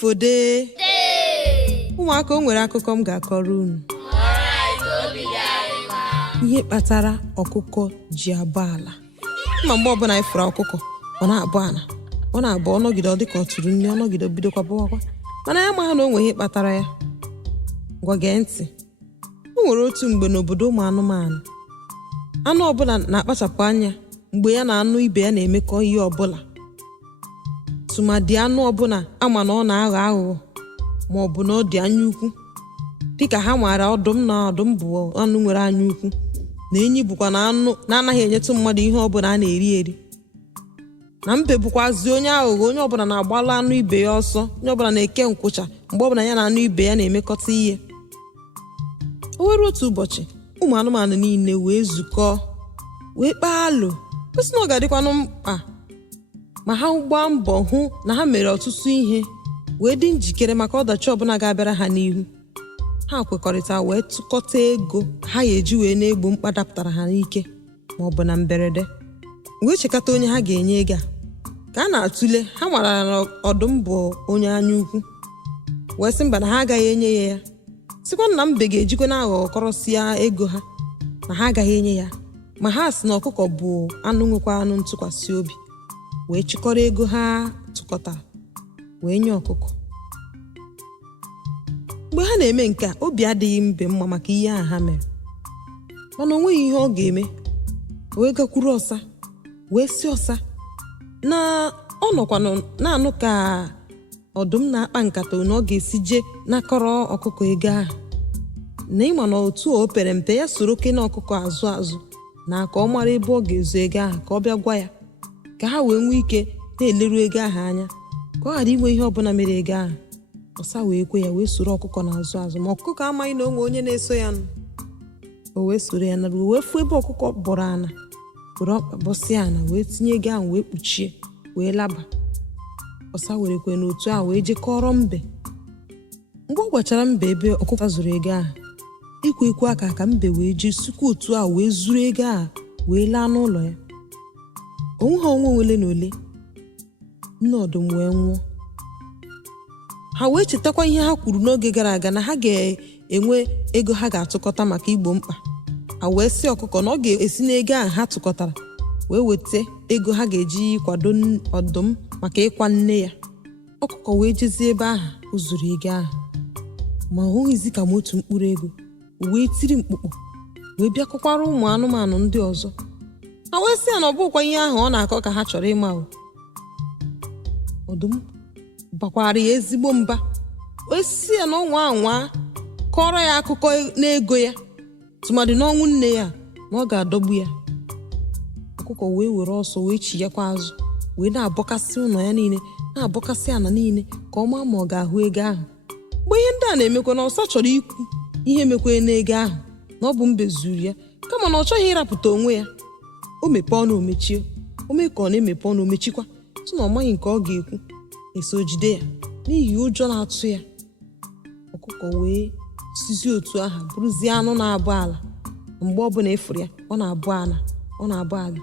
ifo dee ụmụaka o nwere akụkọ m ga-akọrọ unu. Ihe kpatara ọkụkọ ji abụ ala. Ma mgbe ọbụla anyị fụrụ ọkụkọ ọ na-abụ ala, ọ na-abụ ọnọgide ọ dịka ọ tụrụ nne, ọnọgide bidokwa bụwakwa, mana ya maha na o nwere ihe kpatara ya. Ngwa gee ntị. O nwere otu mgbe n'obodo ụmụ anụmanụ, anụ ọbụla na-akpachapụ anya mgbe ya na anụ ibe ya na-emekọ ihe ọbụla, tụmadị anụ ọbụla ama na ọ na-aghọ aghụghọ ma ọ bụ na ọ dị anya ukwu. Dịka ha maara ọdụm na ọdụm bụ anụ nwere anya ukwu, na enyi bụkwa na anụ na-anaghị enyetụ mmadụ ihe ọbụla a na-eri eri, na mbe bụkwazi onye aghụghọ, onye ọbụla na-agbalụ anụ ibe ya ọsọ, onye ọbụla na-eke nkwụcha mgbe ọbụla ya na anụ ibe ya na-emekọta ihe. O nwere otu ụbọchị ụmụ anụmanụ niile wee zukọọ wee kpaa alụ, kwesị na ọ ga-adịkwanụ mkpa ma ha gbaa mbọ hụ na ha mere ọtụtụ ihe wee dị njikere maka ọdachi ọbụla ga-abịara ha n'ihu. Ha kwekọrịta wee tụkọta ego ha ga-eji wee na-egbo mkpa dapụtara ha n'ike ma ọ bụ na mberede, wee chekata onye ha ga-enye ego a. Ka a na-atụle, ha mara na ọdụm bụ onye anya ukwu, wee sị mba na ha agaghị enye ya, sịkwa na mbe ga-ejikwa na aghọghọ kọrọsịa ego ha na ha agaghị enye ya, ma ha sị na ọkụkọ bụ anụ nwekwa anụ ntụkwasị obi, wee chịkọrọ ego ha tụkọtara wee nye ọkụkọ. Mgbe ha na-eme nke a, obi adịghị mbe mma maka ihe ahụ ha mere, mana o nweghị ihe ọ ga-eme. Wee gakwuru ọsa wee sị ọsa na ọ nọkwa na-anụ ka ọdụm na-akpa nkata na ọ ga-esi je nakọrọ ọkụkọ ego ahụ, na ịma na otu o pere mpe ya soro kene ọkụkọ azụ na ka ọ mara ebe ọ ga-ezu ego ahụ, ka ọ bịa gwa ya, ka ha wee nwee ike na-eleru ego ahụ anya, ka ọ ghara inwe ihe ọbụla mere ego ahụ. Ọsa wee kwe ya wee soro ọkụkọ n'azụ, ma ọkụkọ amaghị na onwe onye na-eso ya nụ. O wee soro ya narụ, wee fụ ebe ọkụkọ bọrọ ana, were ọkpa bọsịa ana wee tinye ego ahụ wee kpuchie wee laba. Ọsa were kwe n'otu ahụ wee jekọrọ mbe. Mgbe ọ gwachara mbe ebe ọkụkọ zuru ego ahụ, ikwe aka ka mbe wee ji sukwa otu ahụ wee zuru ego ahụ wee laa n'ụlọ ya. Onwe ha onwe ole na ole, nne ọdụm wee nwụọ. Ha wee chetakwa ihe ha kwuru n'oge gara aga na ha ga-enwe ego ha ga-atụkọta maka igbo mkpa. Ha wee sị ọkụkọ na ọ ga-esi n'ego ahụ ha tụkọtara wee weta ego ha ga-eji kwado ọdụm maka ịkwa nne ya. Ọkụkọ wee jezie ebe ahụ o zuru ego ahụ, ma ọ hụghịzi ka m otu mkpụrụ ego. Wee tiri mkpụkpụ wee bịakọkwara ụmụ anụmanụ ndị ọzọ. Ha wee sị ya na ọ bụkwa ihe ahụ ọ na-akọ ka ha chọrọ ịma. Ọdụm bakwara ya ezigbo mba, wee sị ya na ọnwa anwa kọrọ ya akụkọ n'ego ya, tụmadị n'ọnwụ nne ya, na ọ ga-adọgbu ya. Ọkụkọ wee were ọsọ wee chighakwa azụ, wee na-abọkasị ụlọ ya niile, na-abọkasị ana niile ka ọ maa ma ọ ga-ahụ ego ahụ. Mgbe ihe ndị a na-emekwa, na ọsa chọrọ ikwu ihe mekwe n'ego ahụ, na ọ bụ mbe zuru ya, kama na ọ chọghị ịrapụta onwe ya. O mepee ọnụ omechie, o mee ka ọ na-emepe ọnụ omechikwa, tụ na ọ maghị nke ọ ga-ekwu. Eso jide ya n'ihi ụjọ na-atụ ya. Ọkụkọ wee sizi otu aha bụrụzie anụ na-abụ ala. Mgbe ọbụla ịfụrụ ya, ọ na-abụ ala, ọ na-abụ ala,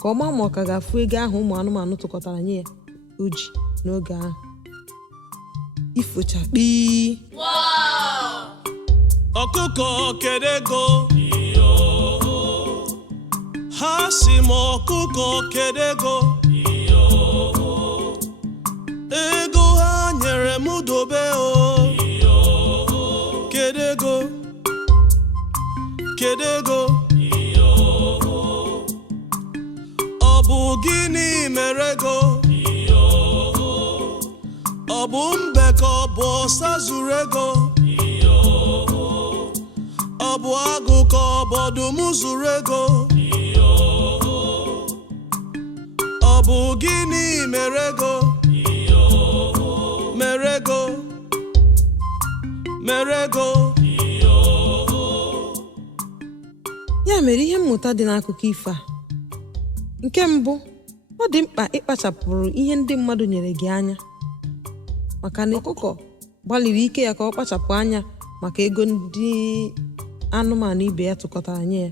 ka ọ maa ma ọ ka ga-afụ ego ahụ ụmụ anụmanụ tụkọtara nye ya o ji n'oge ahụ. Ifochakpi ọkụkọ kere ego, ha si m ọkụkọ kere ego, ego ha nyere m dobe kere ego, ọ bụ gịnị mere ego? Ọ bụ mbe ka ọ bụ ọsa zuru ego? Ọ bụ agụ ka ọ bụ ọdụm zuru ego? Ọ bụ gịnị mere ego? Mere ego. Ya mere ihe mmụta dị n'akụkọ ifo a. Nke mbụ, ọ dị mkpa ịkpachapụrụ ihe ndị mmadụ nyere gị anya, maka na ọkụkọ gbalịrị ike ya ka ọ kpachapụ anya maka ego ndị anụmanụ ibe ya tụkọtara nye ya,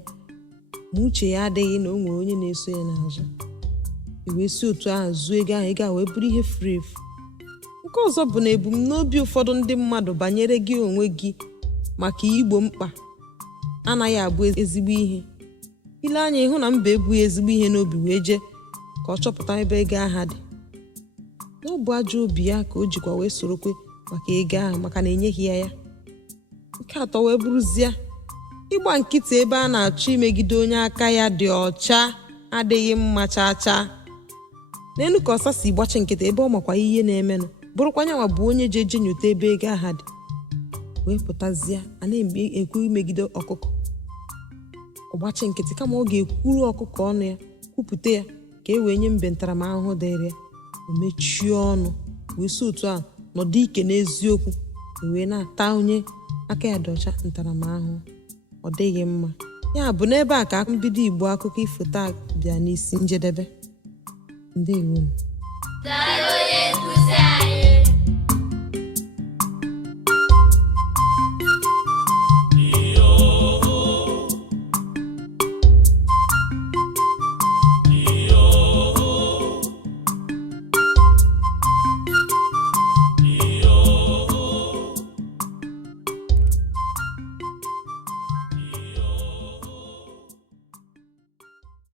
ma uche ya adịghị na o nwere onye na-eso ya n'azụ. Wee si otu ahụ zuo ego ahụ wee bụrụ ihe furu efu. Nke ọzọ bụ na ebumnobi ụfọdụ ndị mmadụ banyere gị onwe gị maka igbo mkpa anaghị abụ ezigbo ihe. Ile anya ịhụ na mba ebughị ezigbo ihe n'obi wee jee ka ọ chọpụta ebe ego aha dị. N'ọbụ ajọ obi ya ka o jikwa wee sorokwe maka ego ahụ maka na enyeghị ya. Nke atọ wee bụrụzie ịgba nkịtị ebe a na-achọ imegide onye aka ya dị ọcha adịghị mma chaa chaa. N'elu ka ọsa si gbachi nkịtị ebe ọ makwa ihe na-emenụ, bụrụkwa nyanwa bụ onye ji eje nyote ebe ego aha dị, wee pụtazie a na-ekwu imegide ọkụkọ. Ọ gbachi nkịtị kama ọ ga-ekwuru ọkụkọ ọnụ ya, kwupụta ya ka e wee nye mbe ntaramahụhụ dịrị ya. O mechie ọnụ wee si otu a nọdụ ike n'eziokwu wee na-ata onye aka ya dị ọcha ntaramahụhụ. Ọ dịghị mma. Ya bụ n'ebe a ka mbido Igbo akụkọ ifo taa bịa n'isi njedebe. Ndewo.